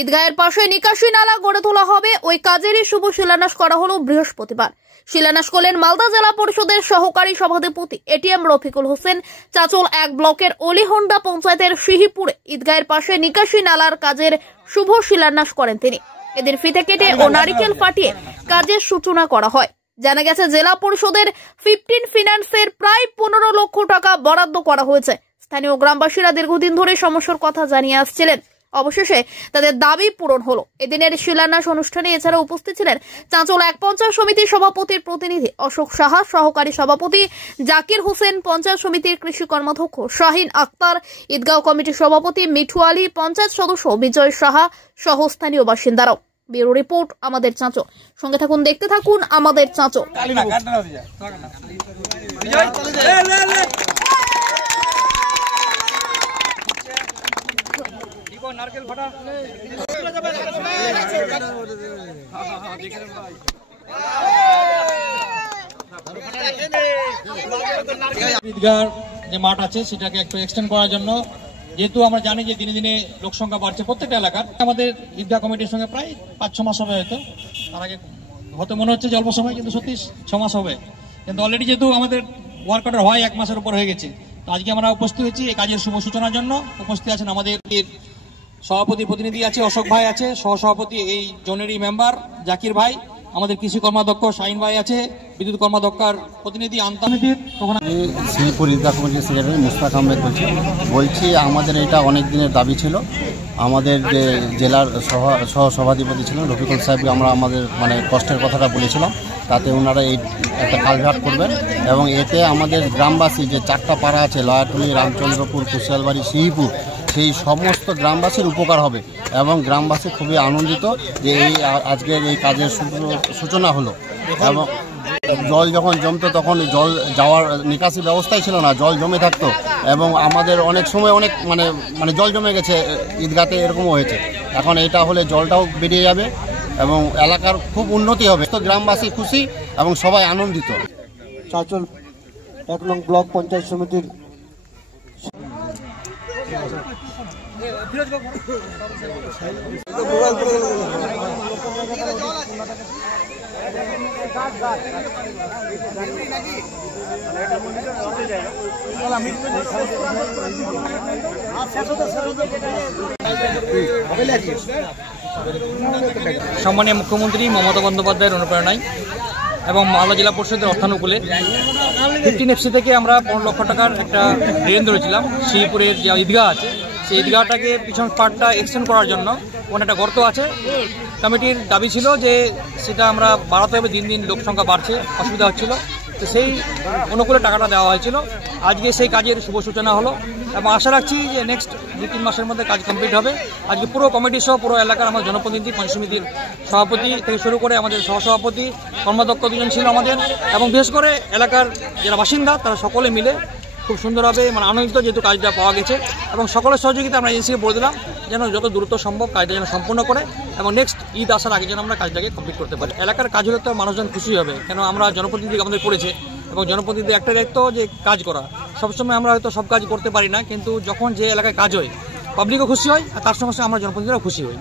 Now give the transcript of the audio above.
ঈদগাহের পাশে নিকাশি নালা গড়ে তোলা হবে, ওই কাজেরই শুভ শিলান্যাস করা হলো বৃহস্পতিবার। শিলান্যাস করলেন মালদা জেলা পরিষদের সহকারী সভাধিপতি এটিএম রফিকুল হোসেন। চাঁচল 1 ব্লকের অলিহন্ডা পঞ্চায়েতের সিহিপুরে ঈদগাহের পাশে নিকাশি নালার কাজের শুভ শিলান্যাস করেন তিনি। এদের ফিতে কেটে ও নারিকেল ফাটিয়ে কাজের সূচনা করা হয়। জানা গেছে জেলা পরিষদের 15 ফিন্যান্সের প্রায় 15 লক্ষ টাকা বরাদ্দ করা হয়েছে। স্থানীয় গ্রামবাসীরা দীর্ঘদিন ধরে সমস্যার কথা জানিয়ে আসছিলেন, অবশেষে তাদের দাবি পূরণ হলো। এদিনের শিলান্যাস অনুষ্ঠানে এছাড়া উপস্থিত ছিলেন চাঁচল 1 পঞ্চায়েত সমিতির সভাপতির প্রতিনিধি অশোক সাহা, সহকারী সভাপতি জাকির হোসেন, পঞ্চায়েত সমিতির কৃষি কর্মাধ্যক্ষ শাহিন আক্তার, ঈদগাঁও কমিটির সভাপতি মিঠু আলী, পঞ্চায়েত সদস্য বিজয় সাহা সহ স্থানীয় বাসিন্দারাও। ব্যুরো রিপোর্ট আমাদের চাঁচল। সঙ্গে থাকুন, দেখতে থাকুন আমাদের চাঁচল। ঈদগাহ যে মাঠ আছে সেটাকে একটু এক্সটেন্ড করার জন্য, যেহেতু আমরা জানি যে দিনে দিনে লোক সংখ্যা বাড়ছে প্রত্যেকটা এলাকার, আমাদের ঈদগাহ কমিটির সঙ্গে প্রায় 5-6 মাস হবে হয়তো। তার আগে হয়তো মনে হচ্ছে যে অল্প সময়, কিন্তু সত্যি 6 মাস হবে। কিন্তু অলরেডি যেহেতু আমাদের ওয়ার্ক অর্ডার হয় 1 মাসের উপর হয়ে গেছে, তো আজকে আমরা উপস্থিত হয়েছি এই কাজের শুভ সূচনার জন্য। উপস্থিত আছেন আমাদের সভাপতি প্রতিনিধি আছে অশোক ভাই আছে, সহসভাপতি এই জোনেরই মেম্বার জাকির ভাই, আমাদের কৃষি কর্মাধ্যক্ষ শাহিন ভাই আছে, বিদ্যুৎ কর্মাধ্যক্ষার প্রতিনিধি আন্তর্জাতিক। শ্রীপুর ঈদগাহ কমিটির সেক্রেটারি মুশতাক আহমেদ বলছি আমাদের এটা অনেক দিনের দাবি ছিল। আমাদের যে জেলার সহসভাধিপতি ছিলেন রফিকুল সাহেবকে আমরা আমাদের কষ্টের কথাটা বলেছিলাম, তাতে ওনারা এই একটা কালভার্ট করবেন এবং এতে আমাদের গ্রামবাসী যে 4টা পাড়া আছে, লয়াটুলি, রামচন্দ্রপুর, কুশিয়ালবাড়ি, সিহিপুর, সেই সমস্ত গ্রামবাসীর উপকার হবে এবং গ্রামবাসী খুবই আনন্দিত যে এই আজকের এই কাজের সূচনা হলো। এবং জল যখন জমতো তখন জল যাওয়ার নিকাশি ব্যবস্থাই ছিল না, জল জমে থাকতো এবং আমাদের অনেক সময় অনেক জল জমে গেছে, ঈদগাতে এরকমও হয়েছে। এখন এটা হলে জলটাও বেরিয়ে যাবে এবং এলাকার খুব উন্নতি হবে। তো গ্রামবাসী খুশি এবং সবাই আনন্দিত। চাঁচল 1 নং ব্লক পঞ্চায়েত সমিতির সম্মানীয় মুখ্যমন্ত্রী মমতা বন্দ্যোপাধ্যায়ের অনুপ্রেরণায় এবং মালদা জেলা পরিষদের অর্থানুকূলে 15 FC থেকে আমরা 15 লক্ষ টাকার একটা ড্রেন ধরেছিলাম। শ্রীপুরের যে ঈদগাহ আছে সেই ঈদগাহটাকে পিছন পার্টটা এক্সটেন্ড করার জন্য ওখানে একটা গর্ত আছে। কমিটির দাবি ছিল যে সেটা আমরা বাড়াতে হবে, দিন দিন লোক সংখ্যা বাড়ছে, অসুবিধা হচ্ছিল, তো সেই অনুকূলে টাকাটা দেওয়া হয়েছিল। আজকে সেই কাজের শুভ সূচনা হলো এবং আশা রাখছি যে নেক্সট 2-3 মাসের মধ্যে কাজ কমপ্লিট হবে। আজকে পুরো কমিটি সহ পুরো এলাকার আমার জনপ্রতিনিধি, পঞ্চায়েত সমিতির সভাপতি থেকে শুরু করে আমাদের সহসভাপতি, কর্মাধ্যক্ষ 2জন ছিল আমাদের, এবং বিশেষ করে এলাকার যারা বাসিন্দা তারা সকলে মিলে খুব সুন্দরভাবে আনন্দিত, যেহেতু কাজটা পাওয়া গেছে এবং সকলের সহযোগিতা আমরা এজেন্সিকে বলে দিলাম যেন যত দ্রুত সম্ভব কাজটা যেন সম্পূর্ণ করে এবং নেক্সট ঈদ আসার আগে যেন আমরা কাজটাকে কমপ্লিট করতে পারি। এলাকার কাজ হলে তো মানুষজন খুশি হবে, কেন আমরা জনপ্রতিনিধি আমাদের পড়েছে এবং জনপ্রতিনিধি একটা দায়িত্ব যে কাজ করা। সবসময় আমরা হয়তো সব কাজ করতে পারি না, কিন্তু যখন যে এলাকায় কাজ হয় পাবলিকও খুশি হয় আর তার সঙ্গে সঙ্গে আমরা জনপ্রতিনিধিরাও খুশি হই।